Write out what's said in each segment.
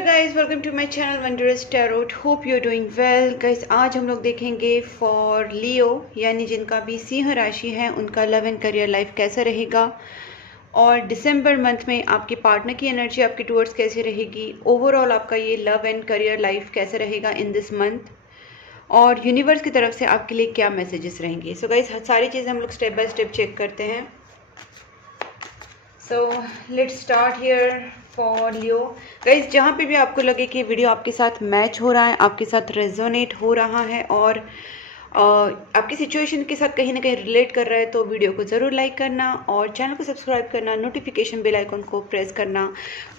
Guys, welcome to my channel wondrous tarot. Hope you are doing well. Guys, आज हम लोग देखेंगे for लियो, यानी जिनका भी सिंह राशि है, उनका लव एंड करियर लाइफ कैसा रहेगा और दिसंबर मंथ में आपके पार्टनर की एनर्जी आपके टूवर्ड्स कैसे रहेगी, ओवरऑल आपका ये लव एंड करियर लाइफ कैसा रहेगा इन दिस मंथ, और यूनिवर्स की तरफ से आपके लिए क्या मैसेजेस रहेंगे। सो गाइस, सारी चीज़ें हम लोग स्टेप बाय स्टेप चेक करते हैं। सो let's start here for Leo. Guys, जहाँ पे भी आपको लगे कि वीडियो आपके साथ मैच हो रहा है, आपके साथ रेजोनेट हो रहा है और आपकी सिचुएशन के साथ कहीं ना कहीं रिलेट कर रहा है, तो वीडियो को ज़रूर लाइक करना और चैनल को सब्सक्राइब करना, नोटिफिकेशन बेल आइकन को प्रेस करना।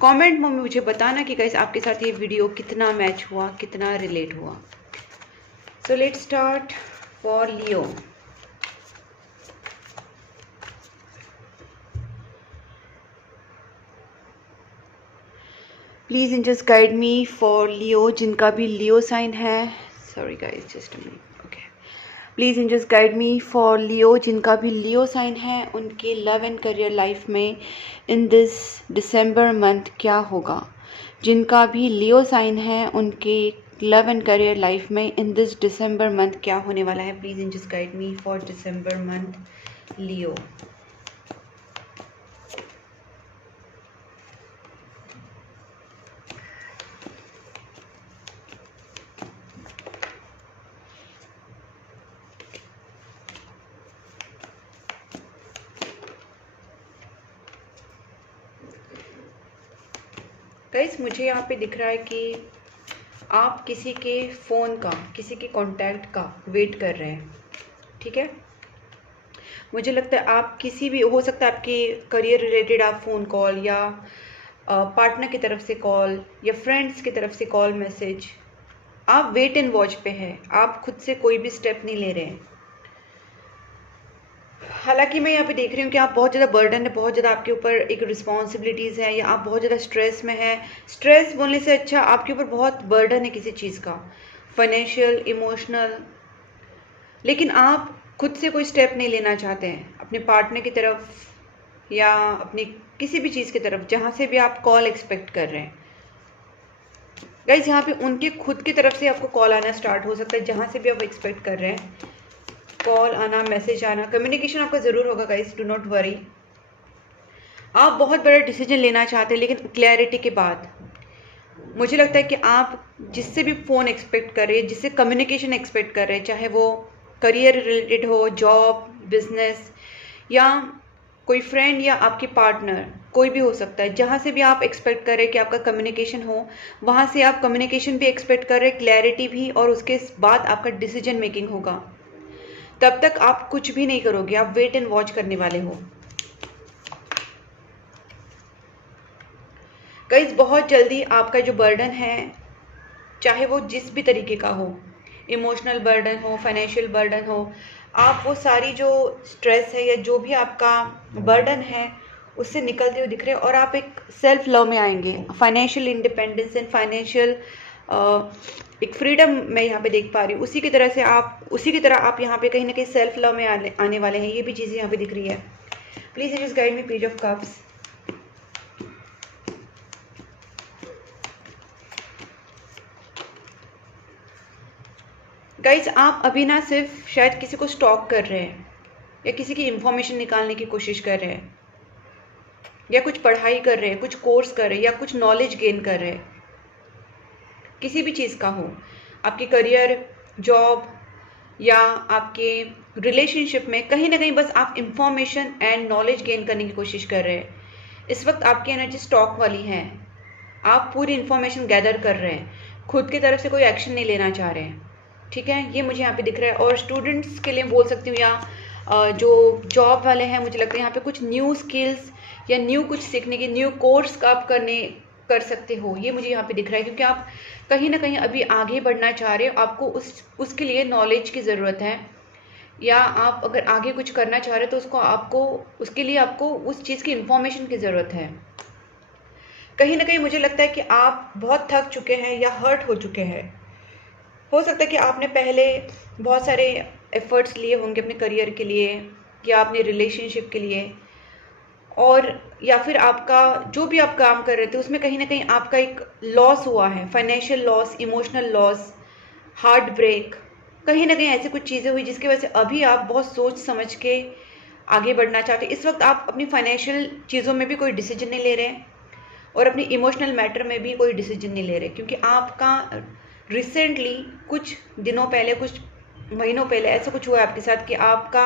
कमेंट में मुझे बताना कि गाइस आपके साथ ये वीडियो कितना मैच हुआ, कितना रिलेट हुआ। So let's start for Leo. Please angels guide me for Leo, जिनका भी लियो साइन है। Sorry guys, just a minute. Okay, please angels guide me for Leo, जिनका भी लियो साइन है, उनके लव एंड करियर लाइफ में in this December month क्या होगा। जिनका भी लियो साइन है, उनके लव एंड करियर लाइफ में इन दिस दिसंबर मंथ क्या होने वाला है। Please angels guide me for December month Leo. Guys, मुझे यहाँ पे दिख रहा है कि आप किसी के फ़ोन का, किसी के कांटेक्ट का वेट कर रहे हैं। ठीक है, मुझे लगता है आप किसी भी, हो सकता है आपके करियर रिलेटेड आप फ़ोन कॉल या पार्टनर की तरफ से कॉल या फ्रेंड्स की तरफ से कॉल मैसेज, आप वेट एंड वॉच पे हैं। आप खुद से कोई भी स्टेप नहीं ले रहे हैं। हालांकि मैं यहाँ पे देख रही हूँ कि आप बहुत ज़्यादा बर्डन है, बहुत ज़्यादा आपके ऊपर एक रिस्पॉन्सिबिलिटीज़ है, या आप बहुत ज़्यादा स्ट्रेस में है। स्ट्रेस बोलने से अच्छा आपके ऊपर बहुत बर्डन है किसी चीज़ का, फाइनेंशियल, इमोशनल, लेकिन आप खुद से कोई स्टेप नहीं लेना चाहते हैं अपने पार्टनर की तरफ या अपनी किसी भी चीज़ की तरफ जहाँ से भी आप कॉल एक्सपेक्ट कर रहे हैं। गाइस, यहाँ पे उनके खुद की तरफ से आपको कॉल आना स्टार्ट हो सकता है, जहाँ से भी आप एक्सपेक्ट कर रहे हैं कॉल आना, मैसेज आना, कम्युनिकेशन आपका ज़रूर होगा। Guys, do not worry. आप बहुत बड़ा डिसीजन लेना चाहते हैं, लेकिन क्लैरिटी के बाद मुझे लगता है कि आप जिससे भी फ़ोन एक्सपेक्ट कर रहे हैं, जिससे कम्युनिकेशन एक्सपेक्ट कर रहे हैं, चाहे वो करियर रिलेटेड हो, जॉब, बिजनेस, या कोई फ्रेंड या आपके पार्टनर, कोई भी हो सकता है, जहाँ से भी आप एक्सपेक्ट कर रहे हैं कि आपका कम्युनिकेशन हो, वहाँ से आप कम्युनिकेशन भी एक्सपेक्ट कर रहे हैं, क्लैरिटी भी, और उसके बाद आपका डिसीजन मेकिंग होगा। तब तक आप कुछ भी नहीं करोगे, आप वेट एंड वॉच करने वाले हो। गाइस, बहुत जल्दी आपका जो बर्डन है, चाहे वो जिस भी तरीके का हो, इमोशनल बर्डन हो, फाइनेंशियल बर्डन हो, आप वो सारी जो स्ट्रेस है या जो भी आपका बर्डन है, उससे निकलते हुए दिख रहे हैं और आप एक सेल्फ लव में आएंगे। फाइनेंशियल इंडिपेंडेंस एंड फाइनेंशियल एक फ्रीडम मैं यहाँ पे देख पा रही हूँ। उसी की तरह आप यहाँ पे कहीं ना कहीं सेल्फ लव में आने वाले हैं। ये भी चीज़ें यहाँ पे दिख रही है। Please just guide me page of cups. Guys, आप अभी ना सिर्फ शायद किसी को स्टॉक कर रहे हैं या किसी की इंफॉर्मेशन निकालने की कोशिश कर रहे हैं, या कुछ पढ़ाई कर रहे हैं, कुछ कोर्स कर रहे हैं, या कुछ नॉलेज गेन कर रहे हैं। किसी भी चीज़ का हो, आपके करियर, जॉब, या आपके रिलेशनशिप में कहीं ना कहीं बस आप इंफॉर्मेशन एंड नॉलेज गेन करने की कोशिश कर रहे हैं। इस वक्त आपकी एनर्जी स्टॉक वाली है। आप पूरी इंफॉर्मेशन गैदर कर रहे हैं, खुद की तरफ से कोई एक्शन नहीं लेना चाह रहे हैं। ठीक है, ये मुझे यहाँ पे दिख रहा है। और स्टूडेंट्स के लिए बोल सकती हूँ, या जो जॉब वाले हैं, मुझे लगता है यहाँ पे कुछ न्यू स्किल्स या न्यू कुछ सीखने की, न्यू कोर्स का आप कर सकते हो। ये मुझे यहाँ पे दिख रहा है, क्योंकि आप कहीं ना कहीं अभी आगे बढ़ना चाह रहे हो। आपको उसके लिए नॉलेज की ज़रूरत है, या आप अगर आगे कुछ करना चाह रहे हो तो उसके लिए आपको उस चीज़ की इंफॉर्मेशन की ज़रूरत है। कहीं ना कहीं मुझे लगता है कि आप बहुत थक चुके हैं या हर्ट हो चुके हैं। हो सकता है कि आपने पहले बहुत सारे एफर्ट्स लिए होंगे अपने करियर के लिए या अपने रिलेशनशिप के लिए, और या फिर आपका जो भी आप काम कर रहे थे उसमें कहीं ना कहीं आपका एक लॉस हुआ है, financial loss, emotional loss, heartbreak, कहीं ना कहीं ऐसी कुछ चीज़ें हुई जिसकी वजह से अभी आप बहुत सोच समझ के आगे बढ़ना चाहते हैं। इस वक्त आप अपनी फाइनेंशियल चीज़ों में भी कोई डिसीजन नहीं ले रहे हैं और अपनी इमोशनल मैटर में भी कोई डिसीजन नहीं ले रहे, क्योंकि आपका रिसेंटली कुछ दिनों पहले, कुछ महीनों पहले ऐसा कुछ हुआ है आपके साथ कि आपका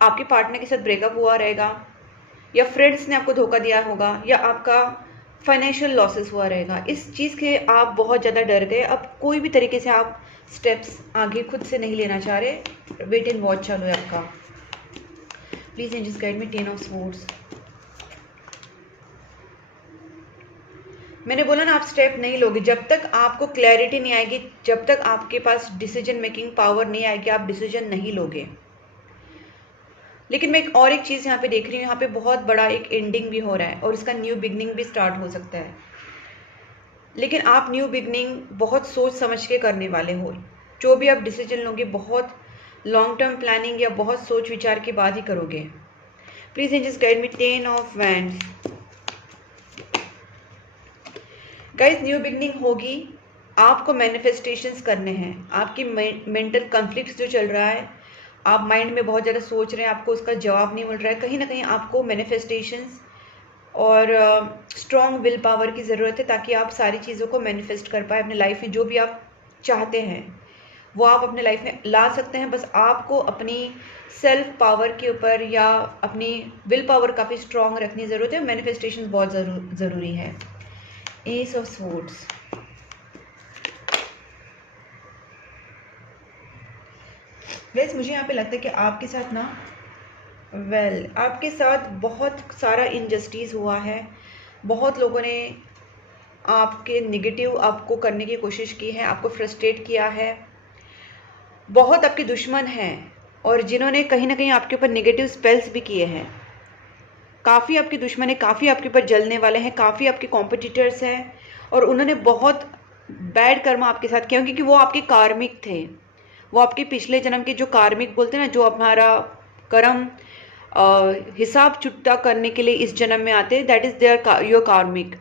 आपके पार्टनर के साथ ब्रेकअप हुआ रहेगा, या फ्रेंड्स ने आपको धोखा दिया होगा, या आपका फाइनेंशियल लॉसेस हुआ रहेगा। इस चीज़ के आप बहुत ज़्यादा डर गए, अब कोई भी तरीके से आप स्टेप्स आगे खुद से नहीं लेना चाह रहे, वेट एंड वॉच चालू है आपका। Please angels guide me 10 of swords. मैंने बोला ना, आप स्टेप नहीं लोगे जब तक आपको क्लैरिटी नहीं आएगी, जब तक आपके पास डिसीजन मेकिंग पावर नहीं आएगी, आप डिसीजन नहीं लोगे। लेकिन मैं और एक चीज़ यहाँ पे देख रही हूँ, यहाँ पे बहुत बड़ा एक एंडिंग भी हो रहा है और इसका न्यू बिगनिंग भी स्टार्ट हो सकता है। लेकिन आप न्यू बिगनिंग बहुत सोच समझ के करने वाले हो। जो भी आप डिसीजन लोगे बहुत लॉन्ग टर्म प्लानिंग या बहुत सोच विचार के बाद ही करोगे। Please angels guide me 10 of wands. Guys, new beginning होगी, आपको मैनिफेस्टेशंस करने हैं। आपकी मेंटल कॉन्फ्लिक्ट्स जो चल रहा है, आप माइंड में बहुत ज़्यादा सोच रहे हैं, आपको उसका जवाब नहीं मिल रहा है, कहीं ना कहीं आपको मैनिफेस्टेशंस और स्ट्रॉन्ग विल पावर की ज़रूरत है ताकि आप सारी चीज़ों को मैनिफेस्ट कर पाए अपने लाइफ में। जो भी आप चाहते हैं वो आप अपने लाइफ में ला सकते हैं, बस आपको अपनी सेल्फ पावर के ऊपर या अपनी विल पावर काफ़ी स्ट्रॉन्ग रखनी ज़रूरत है। मैनिफेस्टेशन बहुत ज़रूरी है। S of swords. वैसे मुझे यहाँ पे लगता है कि आपके साथ ना आपके साथ बहुत सारा इनजस्टिस हुआ है। बहुत लोगों ने आपके नेगेटिव आपको करने की कोशिश की है, आपको फ्रस्ट्रेट किया है। बहुत आपके दुश्मन हैं और जिन्होंने कहीं ना कहीं आपके ऊपर नेगेटिव स्पेल्स भी किए हैं। काफ़ी आपके दुश्मन है, काफ़ी आपके ऊपर जलने वाले हैं, काफ़ी आपके कॉम्पिटिटर्स हैं और उन्होंने बहुत बैड कर्म आपके साथ किया क्योंकि वो आपके कार्मिक थे। वो आपके पिछले जन्म के जो कार्मिक बोलते हैं ना, जो हमारा कर्म हिसाब चुकता करने के लिए इस जन्म में आते हैं, दैट इज़ देयर योर कार्मिक।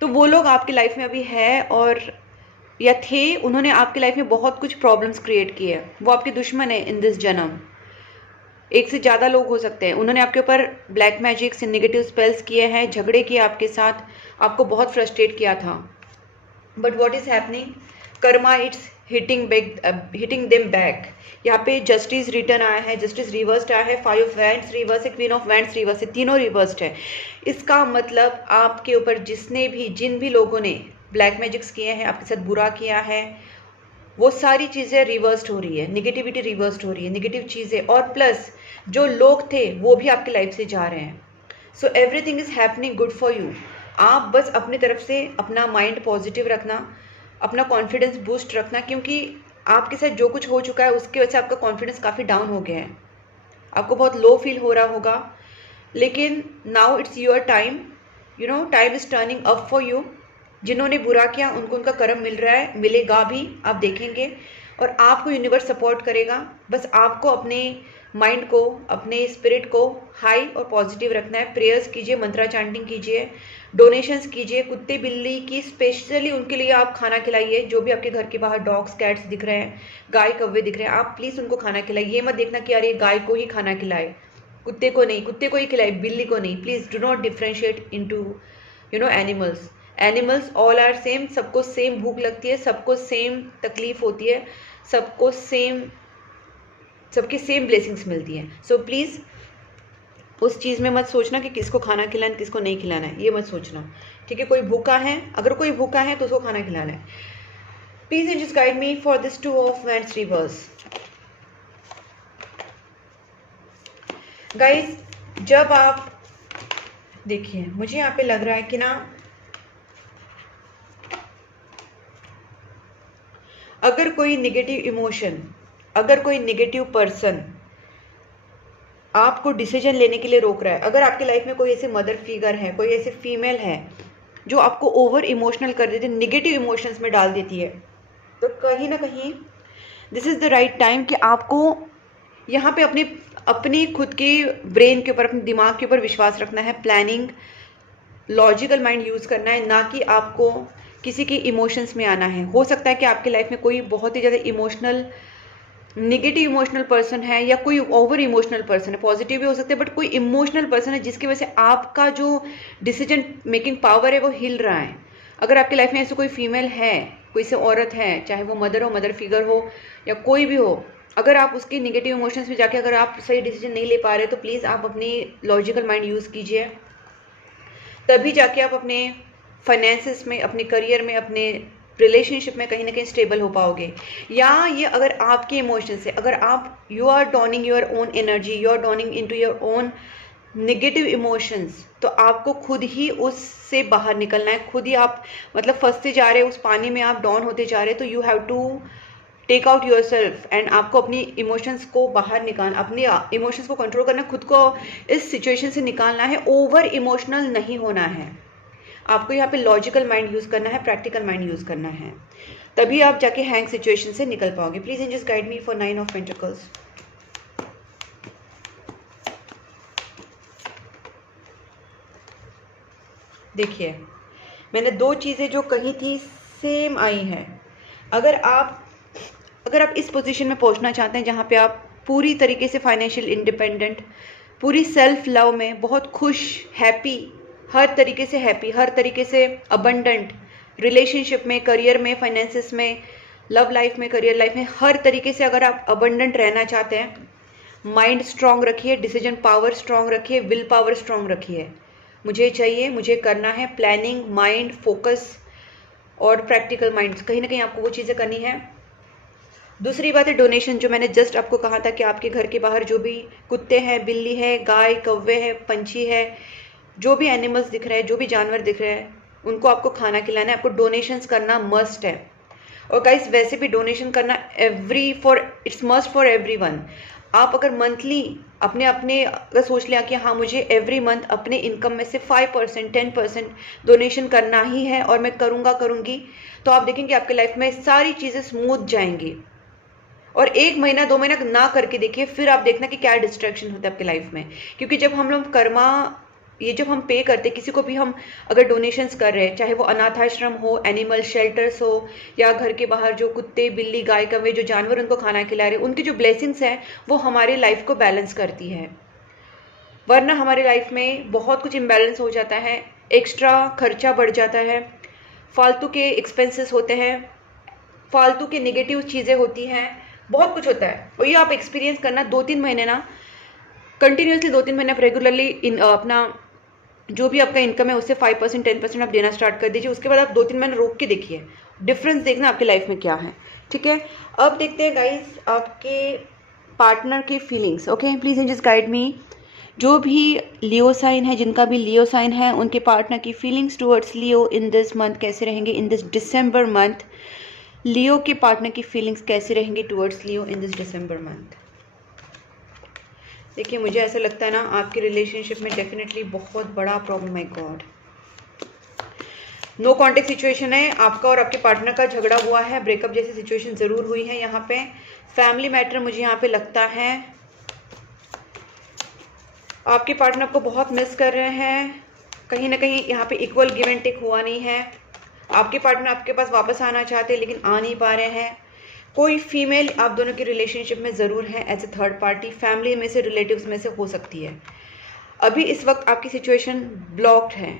तो वो लोग आपकी लाइफ में अभी है और या थे, उन्होंने आपकी लाइफ में बहुत कुछ प्रॉब्लम्स क्रिएट किए हैं। वो आपके दुश्मन है इन दिस जन्म। एक से ज़्यादा लोग हो सकते हैं। उन्होंने आपके ऊपर ब्लैक मैजिक से नेगेटिव स्पेल्स किए हैं, झगड़े किए आपके साथ, आपको बहुत फ्रस्ट्रेट किया था। But what is happening, karma it's hitting them back. यहाँ पे जस्टिस रिटर्न आया है, जस्टिस रिवर्स्ड आया है, 5 ऑफ वैंड्स रिवर्स है, क्वीन ऑफ वैंड्स रिवर्स है, तीनों रिवर्स्ड है। इसका मतलब आपके ऊपर जिन भी लोगों ने ब्लैक मैजिक्स किए हैं, आपके साथ बुरा किया है, वो सारी चीज़ें रिवर्स्ड हो रही है, निगेटिविटी रिवर्स्ड हो रही है, निगेटिव चीज़ें, और प्लस जो लोग थे वो भी आपकी लाइफ से जा रहे हैं। So everything is happening good for you. आप बस अपनी तरफ से अपना माइंड पॉजिटिव रखना, अपना कॉन्फिडेंस बूस्ट रखना, क्योंकि आपके साथ जो कुछ हो चुका है उसकी वजह से आपका कॉन्फिडेंस काफ़ी डाउन हो गया है, आपको बहुत लो फील हो रहा होगा। लेकिन now it's your time, time is turning up for you. जिन्होंने बुरा किया उनको उनका कर्म मिल रहा है, मिलेगा भी, आप देखेंगे, और आपको यूनिवर्स सपोर्ट करेगा। बस आपको अपने माइंड को, अपने स्पिरिट को हाई और पॉजिटिव रखना है। प्रेयर्स कीजिए, मंत्रा चैंटिंग कीजिए, डोनेशंस कीजिए, कुत्ते बिल्ली की स्पेशली उनके लिए आप खाना खिलाइए। जो भी आपके घर के बाहर डॉग्स कैट्स दिख रहे हैं, गाय कौवे दिख रहे हैं, आप प्लीज़ उनको खाना खिलाइए। ये मत देखना कि अरे गाय को ही खाना खिलाए, कुत्ते को नहीं, कुत्ते को ही खिलाए, बिल्ली को नहीं। Please do not differentiate into animals all are same. सबको सेम भूख लगती है, सबको सेम तकलीफ होती है, सबकी सेम ब्लेसिंग्स मिलती हैं। सो प्लीज़ उस चीज़ में मत सोचना कि किसको खाना खिलाना है, किसको नहीं खिलाना है, ये मत सोचना, ठीक है। कोई भूखा है, अगर कोई भूखा है तो उसको खाना खिलाना है। Please just guide me for this 2 of wands reverse. Guys, जब आप देखिए, मुझे यहाँ पे लग रहा है कि ना, अगर कोई नेगेटिव इमोशन, अगर कोई नेगेटिव पर्सन आपको डिसीजन लेने के लिए रोक रहा है, अगर आपकी लाइफ में कोई ऐसे मदर फिगर है, कोई ऐसे फीमेल है जो आपको ओवर इमोशनल कर देती है, नेगेटिव इमोशंस में डाल देती है, तो कहीं ना कहीं this is the right time कि आपको यहाँ पे अपनी खुद की ब्रेन के ऊपर, अपने दिमाग के ऊपर विश्वास रखना है, प्लानिंग, लॉजिकल माइंड यूज़ करना है, ना कि आपको किसी के इमोशंस में आना है। हो सकता है कि आपकी लाइफ में कोई बहुत ही ज़्यादा इमोशनल, नेगेटिव इमोशनल पर्सन है, या कोई ओवर इमोशनल पर्सन है, पॉजिटिव भी हो सकते हैं, बट कोई इमोशनल पर्सन है जिसकी वजह से आपका जो डिसीजन मेकिंग पावर है वो हिल रहा है। अगर आपकी लाइफ में ऐसे कोई फीमेल है, कोई से औरत है, चाहे वो मदर हो, मदर फिगर हो, या कोई भी हो, अगर आप उसकी नेगेटिव इमोशंस में जाके अगर आप सही डिसीजन नहीं ले पा रहे, तो प्लीज़ आप अपनी लॉजिकल माइंड यूज़ कीजिए, तभी जाके आप अपने फाइनेंसिस में, अपने करियर में, अपने रिलेशनशिप में कहीं ना कहीं स्टेबल हो पाओगे। या ये अगर आपके इमोशंस है, अगर आप you are drowning your own energy, you are drowning into your own negative emotions, तो आपको खुद ही उससे बाहर निकलना है। खुद ही आप मतलब फंसते जा रहे हो उस पानी में, आप डाउन होते जा रहे हो, तो you have to take out yourself, and आपको अपनी इमोशंस को बाहर निकालना, अपनी इमोशंस को कंट्रोल करना, खुद को इस सिचुएशन से निकालना है। ओवर इमोशनल नहीं होना है, आपको यहाँ पे लॉजिकल माइंड यूज़ करना है, प्रैक्टिकल माइंड यूज़ करना है, तभी आप जाके हैंग सिचुएशन से निकल पाओगे। Please angels guide me for 9 of pentacles. देखिए, मैंने दो चीज़ें जो कही थी सेम आई हैं। अगर आप इस पोजीशन में पहुंचना चाहते हैं जहां पे आप पूरी तरीके से फाइनेंशियल इंडिपेंडेंट, पूरी सेल्फ लव में बहुत खुश, हैप्पी, हर तरीके से हैप्पी, हर तरीके से अबंडेंट, रिलेशनशिप में, करियर में, फाइनेंसिस में, लव लाइफ में, करियर लाइफ में, हर तरीके से अगर आप अबंडेंट रहना चाहते हैं, माइंड स्ट्रांग रखिए, डिसीजन पावर स्ट्रांग रखिए, विल पावर स्ट्रांग रखिए। मुझे चाहिए, मुझे करना है, प्लानिंग, माइंड, फोकस और प्रैक्टिकल माइंड, कहीं ना कहीं आपको वो चीज़ें करनी है। दूसरी बात है डोनेशन, जो मैंने जस्ट आपको कहा था कि आपके घर के बाहर जो भी कुत्ते हैं, बिल्ली है, गाय, कौवे है, पंछी है, जो भी एनिमल्स दिख रहे हैं, जो भी जानवर दिख रहे हैं, उनको आपको खाना खिलाना है, आपको डोनेशंस करना मस्ट है। और गाइस, वैसे भी डोनेशन करना इट्स मस्ट फॉर एवरीवन। आप अगर मंथली अपने अपने अगर सोच लिया कि हाँ, मुझे एवरी मंथ अपने इनकम में से 5%, 10% डोनेशन करना ही है और मैं करूँगी, तो आप देखेंगे आपके लाइफ में सारी चीज़ें स्मूथ जाएंगी। और 1 महीना 2 महीना ना करके देखिए, फिर आप देखना कि क्या डिस्ट्रैक्शन होता है आपके लाइफ में। क्योंकि जब हम लोग ये जब हम पे करते, किसी को भी हम अगर डोनेशंस कर रहे हैं, चाहे वो अनाथाश्रम हो, एनिमल शेल्टर्स हो, या घर के बाहर जो कुत्ते, बिल्ली, गाय, कौवे, जो जानवर उनको खाना खिला रहे हैं, उनकी जो ब्लेसिंग्स हैं वो हमारी लाइफ को बैलेंस करती है। वरना हमारी लाइफ में बहुत कुछ इम्बैलेंस हो जाता है, एक्स्ट्रा खर्चा बढ़ जाता है, फालतू के एक्सपेंसेस होते हैं, फालतू की नेगेटिव चीज़ें होती हैं, बहुत कुछ होता है। और ये आप एक्सपीरियंस करना 2-3 महीने ना, कंटिन्यूसली 2-3 महीने आप रेगुलरली अपना जो भी आपका इनकम है उससे 5%, 10% आप देना स्टार्ट कर दीजिए। उसके बाद आप 2-3 महीने रोक के देखिए, डिफरेंस देखना आपकी लाइफ में क्या है। ठीक है, अब देखते हैं गाइस आपके पार्टनर की feelings. Okay, please just guide मी। जो भी लियो साइन है, जिनका भी लियो साइन है, उनके पार्टनर की feelings towards Leo in this month कैसे रहेंगे, इन दिस डिसम्बर मंथ। लियो के पार्टनर की फीलिंग्स कैसे रहेंगी towards Leo in this December month. देखिए, मुझे ऐसा लगता है ना, आपके रिलेशनशिप में डेफिनेटली बहुत बड़ा प्रॉब्लम है। गॉड, नो कॉन्टेक्ट सिचुएशन है, आपका और आपके पार्टनर का झगड़ा हुआ है, ब्रेकअप जैसी सिचुएशन ज़रूर हुई है। यहाँ पे फैमिली मैटर मुझे यहाँ पे लगता है, आपके पार्टनर को बहुत मिस कर रहे हैं, कहीं ना कहीं यहाँ पे इक्वल गिव एंड टेक हुआ नहीं है। आपके पार्टनर आपके पास वापस आना चाहते हैं लेकिन आ नहीं पा रहे हैं। कोई फीमेल आप दोनों की रिलेशनशिप में ज़रूर है as a third party, family में से, रिलेटिव्स में से हो सकती है। अभी इस वक्त आपकी सिचुएशन ब्लॉक्ड है,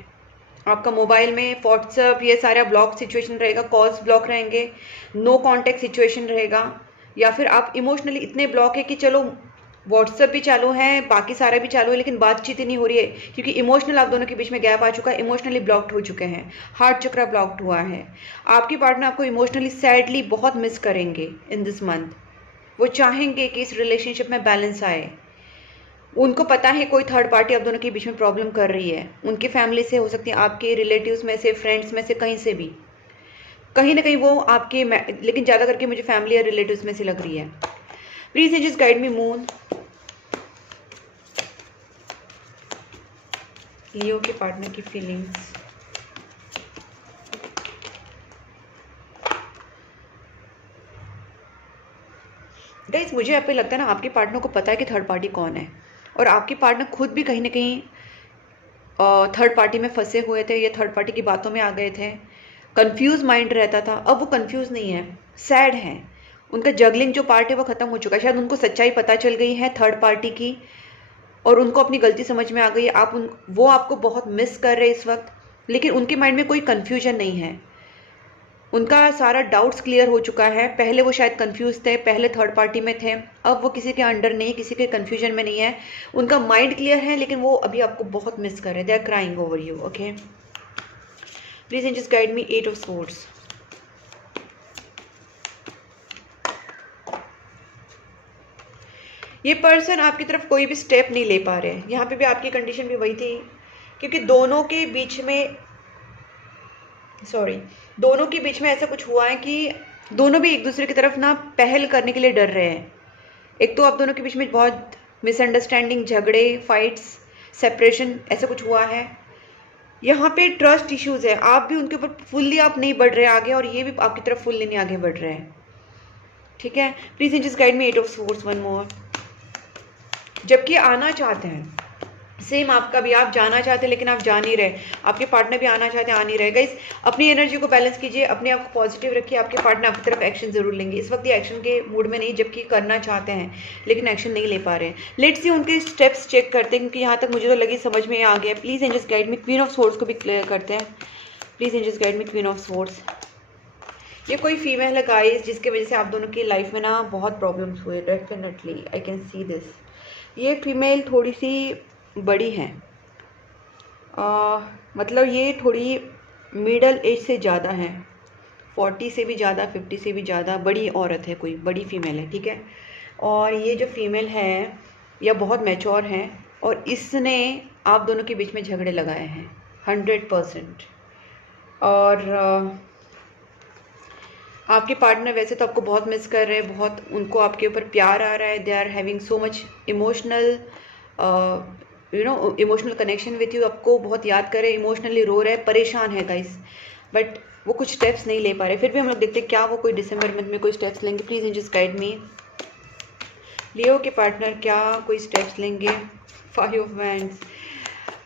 आपका मोबाइल में व्हाट्सएप ये सारा ब्लॉक सिचुएशन रहेगा, कॉल्स ब्लॉक रहेंगे, नो कॉन्टैक्ट सिचुएशन रहेगा, या फिर आप इमोशनली इतने ब्लॉक है कि चलो व्हाट्सएप भी चालू है, बाकी सारा भी चालू है, लेकिन बातचीत ही नहीं हो रही है, क्योंकि इमोशनल आप दोनों के बीच में गैप आ चुका है, इमोशनली ब्लॉक्ड हो चुके हैं, हार्ट चक्रा ब्लॉक्ड हुआ है। आपकी पार्टनर आपको इमोशनली सैडली बहुत मिस करेंगे इन दिस मंथ। वो चाहेंगे कि इस रिलेशनशिप में बैलेंस आए। उनको पता है कोई थर्ड पार्टी आप दोनों के बीच में प्रॉब्लम कर रही है, उनकी फैमिली से हो सकती है, आपके रिलेटिव्स में से, फ्रेंड्स में से, कहीं से भी, कहीं ना कहीं वो आपके, लेकिन ज़्यादा करके मुझे फैमिली या रिलेटिव्स में से लग रही है। Please just guide me moon. Leo के पार्टनर की फीलिंग्स, गाइस मुझे यहाँ पे लगता है ना आपके पार्टनर को पता है कि थर्ड पार्टी कौन है, और आपके पार्टनर खुद भी कहीं ना कहीं थर्ड पार्टी में फंसे हुए थे या थर्ड पार्टी की बातों में आ गए थे। कंफ्यूज माइंड रहता था, अब वो कंफ्यूज नहीं है, सैड है। उनका जगलिंग जो पार्ट है वो खत्म हो चुका है। शायद उनको सच्चाई पता चल गई है थर्ड पार्टी की, और उनको अपनी गलती समझ में आ गई है। वो आपको बहुत मिस कर रहे हैं इस वक्त, लेकिन उनके माइंड में कोई कन्फ्यूजन नहीं है। उनका सारा डाउट्स क्लियर हो चुका है। पहले वो शायद कंफ्यूज थे, पहले थर्ड पार्टी में थे, अब वो किसी के अंडर नहीं, किसी के कंफ्यूजन में नहीं है। उनका माइंड क्लियर है, लेकिन वो अभी आपको बहुत मिस कर रहे हैं। They are crying over you. Okay, please angels guide me 8 of swords. ये पर्सन आपकी तरफ कोई भी स्टेप नहीं ले पा रहे। यहाँ पे भी आपकी कंडीशन भी वही थी, क्योंकि दोनों के बीच में ऐसा कुछ हुआ है कि दोनों भी एक दूसरे की तरफ ना पहल करने के लिए डर रहे हैं। एक तो आप दोनों के बीच में बहुत मिसअंडरस्टैंडिंग, झगड़े, फाइट्स, सेपरेशन, ऐसा कुछ हुआ है। यहाँ पे ट्रस्ट इश्यूज है। आप भी उनके ऊपर फुल्ली आप नहीं बढ़ रहे आगे, और ये भी आपकी तरफ फुल्ली नहीं आगे बढ़ रहे हैं। ठीक है, please angels guide me 8 of swords one more. जबकि आना चाहते हैं, सेम आपका भी, आप जाना चाहते हैं लेकिन आप जा नहीं रहे। आपके पार्टनर भी आना चाहते हैं, आ नहीं रहे। गाइस, अपनी एनर्जी को बैलेंस कीजिए, अपने आप को पॉजिटिव रखिए। आपके पार्टनर आपकी तरफ एक्शन जरूर लेंगे। इस वक्त ये एक्शन के मूड में नहीं, जबकि करना चाहते हैं लेकिन एक्शन नहीं ले पा रहे हैं। लेट्स सी उनके स्टेप्स चेक करते हैं, क्योंकि यहाँ तक मुझे तो लगी समझ में आ गया। Please angels guide me queen of swords को भी क्लियर करते हैं। Please angels guide me queen of swords. ये कोई फीमेल है गाइस, जिसकी वजह से आप दोनों की लाइफ में ना बहुत प्रॉब्लम्स हुए। Definitely I can see this. ये फीमेल थोड़ी सी बड़ी है, मतलब ये थोड़ी मिडल एज से ज़्यादा है, 40 से भी ज़्यादा, 50 से भी ज़्यादा बड़ी औरत है, कोई बड़ी फीमेल है। ठीक है, और ये जो फीमेल है यह बहुत मैच्योर है, और इसने आप दोनों के बीच में झगड़े लगाए हैं 100%। और आपके पार्टनर वैसे तो आपको बहुत मिस कर रहे हैं, बहुत उनको आपके ऊपर प्यार आ रहा है। They are having so much emotional emotional connection with you. आपको बहुत याद कर रहे हैं, इमोशनली रो रहे हैं, परेशान है गाइस, बट वो कुछ स्टेप्स नहीं ले पा रहे। फिर भी हम लोग देखते हैं क्या वो कोई दिसंबर मंथ में कोई स्टेप्स लेंगे। Please angels guide me. Leo के पार्टनर क्या कोई स्टेप्स लेंगे? 5 of wands.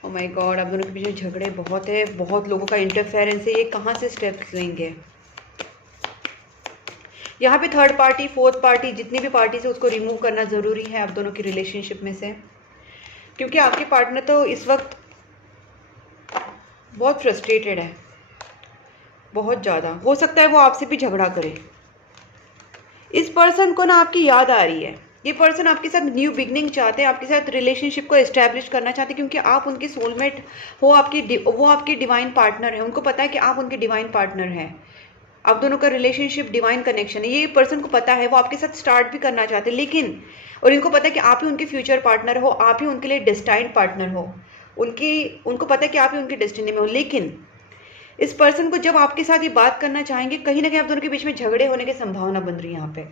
Oh my god, आप दोनों के बीच में झगड़े बहुत है, बहुत लोगों का इंटरफेरेंस है। ये कहाँ से स्टेप्स लेंगे? यहाँ पे थर्ड पार्टी, फोर्थ पार्टी, जितनी भी पार्टी से उसको रिमूव करना ज़रूरी है आप दोनों की रिलेशनशिप में से, क्योंकि आपके पार्टनर तो इस वक्त बहुत फ्रस्ट्रेटेड है, बहुत ज़्यादा। हो सकता है वो आपसे भी झगड़ा करे। इस पर्सन को ना आपकी याद आ रही है। ये पर्सन आपके साथ न्यू बिगनिंग चाहते हैं, आपके साथ रिलेशनशिप को एस्टैब्लिश करना चाहते हैं, क्योंकि आप उनके सोलमेट हो, वो आपकी डिवाइन पार्टनर है। उनको पता है कि आप उनके डिवाइन पार्टनर हैं। आप दोनों का रिलेशनशिप डिवाइन कनेक्शन है। ये पर्सन को पता है, वो आपके साथ स्टार्ट भी करना चाहते हैं, लेकिन और इनको पता है कि आप ही उनके फ्यूचर पार्टनर हो, आप ही उनके लिए डेस्टाइन्ड पार्टनर हो। उनको पता है कि आप ही उनकी डेस्टिनी में हो। लेकिन इस पर्सन को जब आपके साथ ये बात करना चाहेंगे, कहीं ना कहीं आप दोनों के बीच में झगड़े होने की संभावना बन रही है यहाँ पे।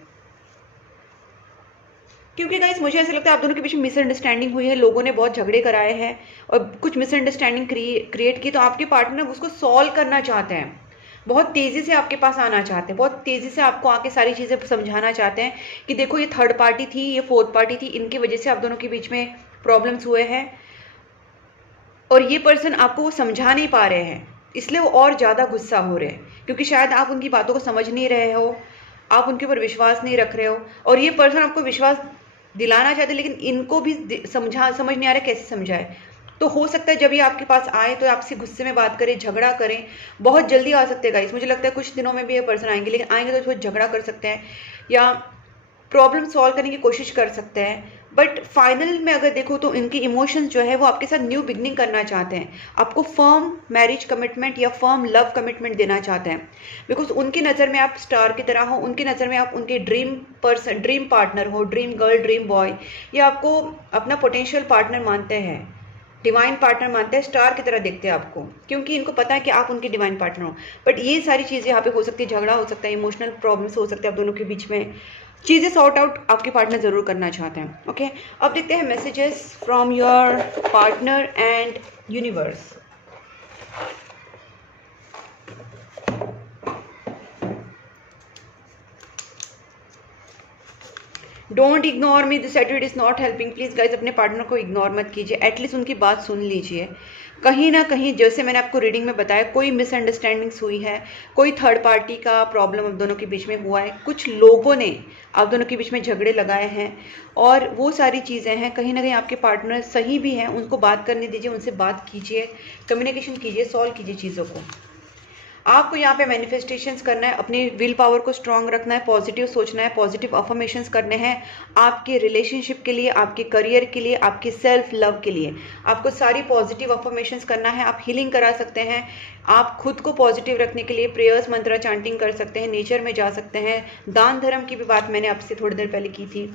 क्योंकि गाइस मुझे ऐसा लगता है आप दोनों के बीच में मिसअंडरस्टैंडिंग हुई है, लोगों ने बहुत झगड़े कराए हैं और कुछ मिसअंडरस्टैंडिंग क्रिएट की। तो आपके पार्टनर उसको सॉल्व करना चाहते हैं, बहुत तेज़ी से आपके पास आना चाहते हैं, बहुत तेज़ी से आपको आके सारी चीज़ें समझाना चाहते हैं कि देखो ये थर्ड पार्टी थी, ये फोर्थ पार्टी थी, इनकी वजह से आप दोनों के बीच में प्रॉब्लम्स हुए हैं। और ये पर्सन आपको वो समझा नहीं पा रहे हैं, इसलिए वो और ज़्यादा गुस्सा हो रहे हैं, क्योंकि शायद आप उनकी बातों को समझ नहीं रहे हो, आप उनके ऊपर विश्वास नहीं रख रहे हो। और ये पर्सन आपको विश्वास दिलाना चाहते, लेकिन इनको भी समझ नहीं आ रहा कैसे समझाए। तो हो सकता है जब ये आपके पास आए तो आपसे गुस्से में बात करें, झगड़ा करें। बहुत जल्दी आ सकते हैं गाइस, मुझे लगता है कुछ दिनों में भी ये पर्सन आएंगे, लेकिन आएंगे तो थोड़ा झगड़ा कर सकते हैं या प्रॉब्लम सॉल्व करने की कोशिश कर सकते हैं। बट फाइनल में अगर देखो तो इनकी इमोशंस जो है वो आपके साथ न्यू बिगनिंग करना चाहते हैं, आपको फर्म मैरिज कमिटमेंट या फर्म लव कमिटमेंट देना चाहते हैं। बिकॉज उनकी नज़र में आप स्टार की तरह हो, उनकी नज़र में आप उनके ड्रीम पर्सन, ड्रीम पार्टनर हो, ड्रीम गर्ल, ड्रीम बॉय, या आपको अपना पोटेंशियल पार्टनर मानते हैं, डिवाइन पार्टनर मानते हैं, स्टार की तरह देखते हैं आपको, क्योंकि इनको पता है कि आप उनके डिवाइन पार्टनर हो। बट ये सारी चीज़ें यहाँ पे हो सकती है, झगड़ा हो सकता है, इमोशनल प्रॉब्लम्स हो सकते हैं, आप दोनों के बीच में चीज़ें सॉर्ट आउट आपके पार्टनर ज़रूर करना चाहते हैं। ओके, अब देखते हैं messages from your partner and universe. Don't ignore me, this attitude is not helping. Please guys अपने पार्टनर को इग्नोर मत कीजिए, एटलीस्ट उनकी बात सुन लीजिए। कहीं ना कहीं जैसे मैंने आपको रीडिंग में बताया, कोई मिसअंडरस्टैंडिंग्स हुई है, कोई थर्ड पार्टी का प्रॉब्लम आप दोनों के बीच में हुआ है, कुछ लोगों ने आप दोनों के बीच में झगड़े लगाए हैं, और वो सारी चीज़ें हैं। कहीं ना कहीं आपके पार्टनर सही भी हैं, उनको बात करने दीजिए, उनसे बात कीजिए, कम्युनिकेशन कीजिए, सॉल्व कीजिए चीज़ों को। आपको यहाँ पे मैनिफेस्टेशंस करना है, अपनी विल पावर को स्ट्रांग रखना है, पॉजिटिव सोचना है, पॉजिटिव अफर्मेशंस करने हैं आपके रिलेशनशिप के लिए, आपके करियर के लिए, आपके सेल्फ लव के लिए। आपको सारी पॉजिटिव अफर्मेशंस करना है। आप हीलिंग करा सकते हैं, आप खुद को पॉजिटिव रखने के लिए प्रेयर्स मंत्रा चांटिंग कर सकते हैं, नेचर में जा सकते हैं। दान धर्म की भी बात मैंने आपसे थोड़ी देर पहले की थी।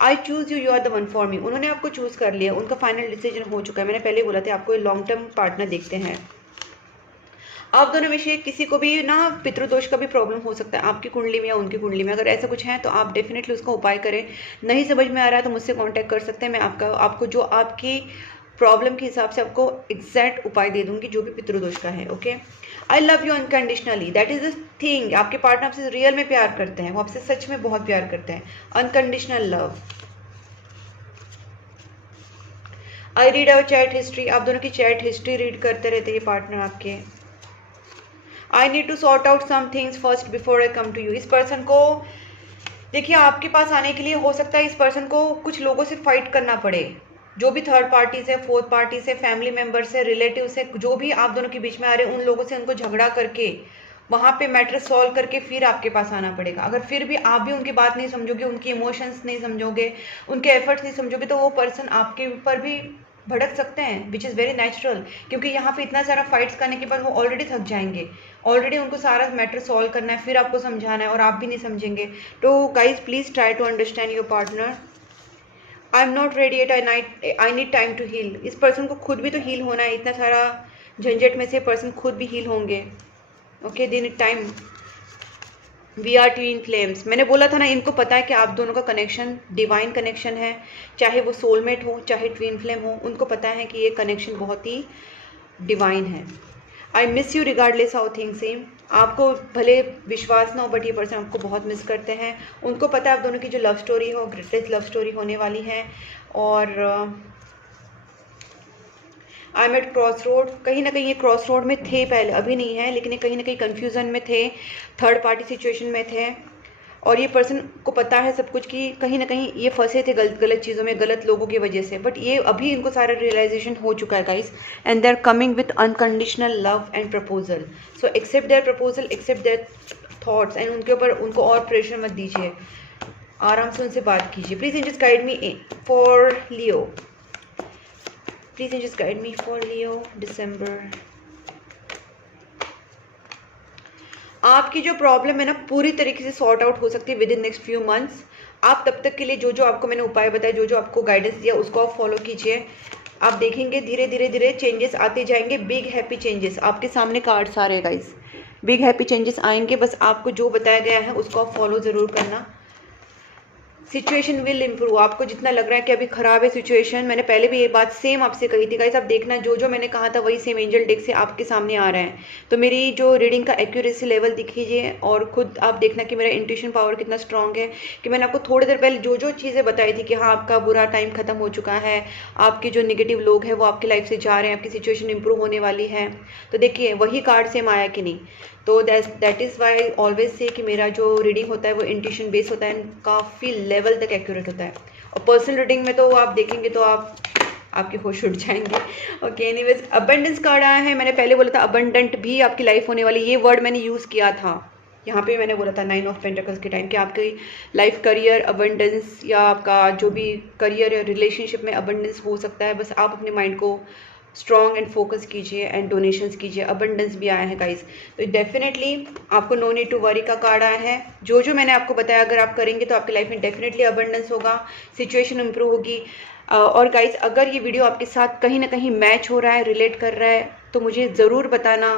I choose you, you are the one for me. उन्होंने आपको चूज़ कर लिया, उनका फाइनल डिसीजन हो चुका है। मैंने पहले बोला था आपको लॉन्ग टर्म पार्टनर देखते हैं। आप दोनों में से किसी को भी ना पितृदोष का भी प्रॉब्लम हो सकता है आपकी कुंडली में या उनकी कुंडली में। अगर ऐसा कुछ है तो आप डेफिनेटली उसका उपाय करें। नहीं समझ में आ रहा है तो मुझसे कांटेक्ट कर सकते हैं। मैं आपको जो आपकी प्रॉब्लम के हिसाब से आपको एग्जैक्ट उपाय दे दूंगी जो भी पितृदोष का है। Okay, I love you unconditionally, that is the thing. आपके पार्टनर आपसे रियल में प्यार करते हैं, वो आपसे सच में बहुत प्यार करते हैं। Unconditional love. I read our chat history, आप दोनों की चैट हिस्ट्री रीड करते रहते हैं ये पार्टनर आपके। I need to sort out some things first before I come to you. इस पर्सन को देखिए, आपके पास आने के लिए हो सकता है इस पर्सन को कुछ लोगों से फाइट करना पड़े, जो भी थर्ड पार्टी से, फोर्थ पार्टी से, फैमिली मेंबर से, रिलेटिव से, जो भी आप दोनों के बीच में आ रहे हैं, उन लोगों से उनको झगड़ा करके वहाँ पे मैटर सॉल्व करके फिर आपके पास आना पड़ेगा। अगर फिर भी आप भी उनकी बात नहीं समझोगे, उनकी इमोशंस नहीं समझोगे, उनके एफर्ट्स नहीं समझोगे, तो वो पर्सन आपके ऊपर भी भड़क सकते हैं, विच इज़ वेरी नेचुरल। क्योंकि यहाँ पे इतना सारा फाइट्स करने के बाद वो ऑलरेडी थक जाएंगे, ऑलरेडी उनको सारा मैटर सॉल्व करना है, फिर आपको समझाना है और आप भी नहीं समझेंगे। तो guys please try to understand your partner. I am not ready yet, I need time to heal. इस पर्सन को खुद भी तो हील होना है, इतना सारा झंझट में से पर्सन खुद भी हील होंगे। Okay, they need time. We are twin flames. मैंने बोला था ना, इनको पता है कि आप दोनों का कनेक्शन डिवाइन कनेक्शन है, चाहे वो सोलमेट हो चाहे ट्विन फ्लेम हो, उनको पता है कि ये कनेक्शन बहुत ही डिवाइन है। I miss you regardless how things same. आपको भले विश्वास ना हो बट ये पर्सन आपको बहुत मिस करते हैं। उनको पता है आप दोनों की जो लव स्टोरी है वो ग्रेटेस्ट लव स्टोरी होने वाली है। और I am at crossroad. कहीं ना कहीं ये क्रॉस रोड में थे पहले, अभी नहीं है, लेकिन ये कहीं ना कहीं कन्फ्यूज़न में थे, थर्ड पार्टी सिचुएशन में थे। और ये पर्सन को पता है सब कुछ कि कहीं ना कहीं ये फंसे थे गलत चीज़ों में, गलत लोगों की वजह से। बट ये अभी इनको सारा रियलाइजेशन हो चुका है guys, and they are coming with unconditional love and proposal. So accept their proposal, accept their thoughts, and उनके ऊपर उनको और प्रेशर मत दीजिए, आराम से उनसे बात कीजिए। Please just guide me for Leo, please just guide me for Leo December. आपकी जो प्रॉब्लम है ना पूरी तरीके से सॉर्ट आउट हो सकती है with in next few months. आप तब तक के लिए जो जो आपको मैंने उपाय बताए, जो जो आपको गाइडेंस दिया, उसको आप फॉलो कीजिए। आप देखेंगे धीरे धीरे धीरे चेंजेस आते जाएंगे, बिग हैप्पी चेंजेस। आपके सामने कार्ड्स आ रहे हैं गाइस, बिग हैप्पी चेंजेस आएंगे। बस आपको जो बताया गया है उसको आप फॉलो ज़रूर करना। Situation will improve. आपको जितना लग रहा है कि अभी खराब है सिचुएशन, मैंने पहले भी ये बात सेम आपसे कही थी गाइस। आप देखना जो जो मैंने कहा था वही सेम एंजल डेक से आपके सामने आ रहा है। तो मेरी जो रीडिंग का एक्यूरेसी लेवल दिखीजिए और खुद आप देखना कि मेरा इंट्यूशन पावर कितना स्ट्रांग है, कि मैंने आपको थोड़ी देर पहले जो जो चीज़ें बताई थी कि हाँ आपका बुरा टाइम खत्म हो चुका है, आपके जो निगेटिव लोग हैं वो आपकी लाइफ से जा रहे हैं, आपकी सिचुएशन इंप्रूव होने वाली है। तो देखिए वही कार्ड सेम आया कि नहीं। तो that is why always say कि मेरा जो रीडिंग होता है वो इंट्यूशन बेस होता है, काफ़ी लेवल तक एक्यूरेट होता है। और पर्सनल रीडिंग में तो आप देखेंगे तो आपके होश उड़ जाएंगे। ओके, एनीवेज अबंडेंस कार्ड आया है। मैंने पहले बोला था अबंडेंट भी आपकी लाइफ होने वाली, ये वर्ड मैंने यूज़ किया था यहाँ पे। मैंने बोला था 9 ऑफ पेंटिकल्स के टाइम कि आपकी लाइफ करियर अबंडेंस, या आपका जो भी करियर या रिलेशनशिप में अबंडेंस हो सकता है। बस आप अपने माइंड को स्ट्रॉन्ग एंड फोकस कीजिए एंड डोनेशंस कीजिए। अबंडेंस भी आया है गाइस, तो डेफिनेटली आपको नो नीड टू वरी का कार्ड आया है। जो जो मैंने आपको बताया अगर आप करेंगे तो आपकी लाइफ में डेफिनेटली अबंडेंस होगा, सिचुएशन इंप्रूव होगी। और गाइस अगर ये वीडियो आपके साथ कहीं ना कहीं मैच हो रहा है, रिलेट कर रहा है, तो मुझे ज़रूर बताना,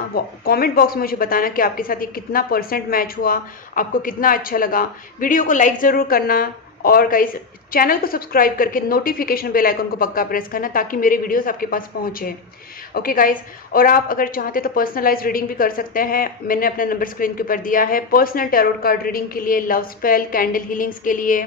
कमेंट बॉक्स में मुझे बताना कि आपके साथ ये कितना % मैच हुआ, आपको कितना अच्छा लगा। वीडियो को लाइक ज़रूर करना, और गाइस चैनल को सब्सक्राइब करके नोटिफिकेशन बेल आइकन को पक्का प्रेस करना ताकि मेरे वीडियोस आपके पास पहुंचे। ओके गाइस, और आप अगर चाहते तो पर्सनलाइज रीडिंग भी कर सकते हैं। मैंने अपना नंबर स्क्रीन के ऊपर दिया है। पर्सनल टैरोट कार्ड रीडिंग के लिए, लव स्पेल, कैंडल हीलिंग्स के लिए,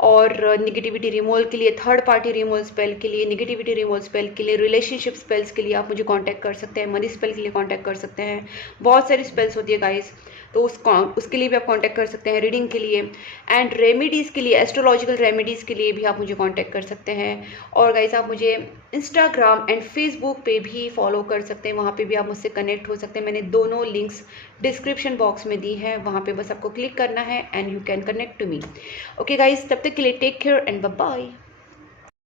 और निगेटिविटी रिमूवल के लिए, थर्ड पार्टी रिमूवल स्पेल के लिए, निगेटिविटी रिमूवल स्पेल के लिए, रिलेशनशिप स्पेल्स के लिए आप मुझे कांटेक्ट कर सकते हैं, मनी स्पेल के लिए कांटेक्ट कर सकते हैं। बहुत सारी स्पेल्स होती है गाइस, तो उसके लिए भी आप कांटेक्ट कर सकते हैं, रीडिंग के लिए। एंड रेमेडीज़ के लिए, एस्ट्रोलॉजिकल रेमेडीज़ के लिए भी आप मुझे कांटेक्ट कर सकते हैं। और गाइस आप मुझे इंस्टाग्राम एंड फेसबुक पे भी फॉलो कर सकते हैं, वहाँ पे भी आप मुझसे कनेक्ट हो सकते हैं। मैंने दोनों लिंक्स डिस्क्रिप्शन बॉक्स में दी है, वहाँ पे बस आपको क्लिक करना है and you can connect to me. Okay guys, तब तक के लिए take care and bye bye.